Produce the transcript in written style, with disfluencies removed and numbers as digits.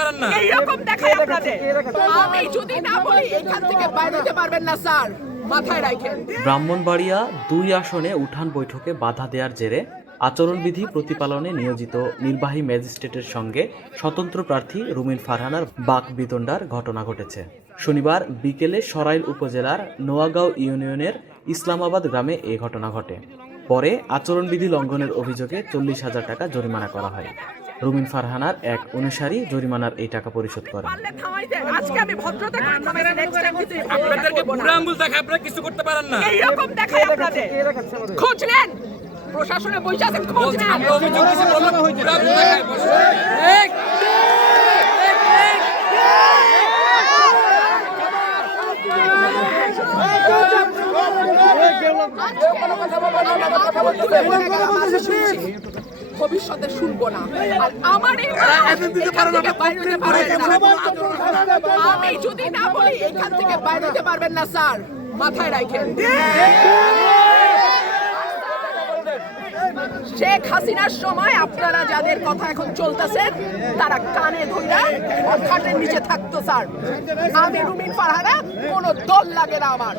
পারেন না। এইরকম দেখায় আপনাদের। আমি যদি না বলি এখান থেকে বাইরে যেতে পারবেন না স্যার, মাথায় রাখেন। ব্রাহ্মণবাড়িয়া ২ আসনে উঠান বৈঠকে বাধা দেওয়ার জেরে আচরণবিধি প্রতিপালনে নিয়োজিত নির্বাহী ম্যাজিস্ট্রেটের সঙ্গে স্বতন্ত্র প্রার্থী রুমিন ফারহানার বাকবিতণ্ডার ঘটনা ঘটেছে। শনিবার বিকেলে সরাইল উপজেলার নোয়াগাঁও ইউনিয়নের ইসলামাবাদ গ্রামে এ ঘটনা ঘটে। পরে আচরণবিধি লঙ্ঘনের অভিযোগে ৪০,০০০ টাকা জরিমানা করা হয়। রুমিন ফারহানার এক অনুসারী জরিমানার এই টাকা পরিশোধ করেন। পারলে থামাই দেন। আজকে আমি ভদ্রতা করে থামাইছি, next time কিন্তু আপনাদেরকে বুড়া আঙ্গুল দেখায় আপনারা কিছু করতে পারেন না। এইরকম দেখায় আপনাদের। খোঁজ নেন, প্রশাসনে বসে আছেন, খোঁজ নেন। আমরা অভিযোগ দিছি বললাম বুড়া আঙ্গুল দেখায় বসে। ভবিষ্যতে শুনবো না। আর আমার এই আমি যদি না বলি এখান থেকে বাইরে যেতে পারবেন না স্যার, মাথায় রাখেন। শেখ হাসিনার সময় আপনারা যাদের কথা এখন চলতেছেন তারা কানে ধইরা খাটের নিচে থাকতো স্যার। আমি রুমিন ফারহানা, কোনো দল লাগে না আমার।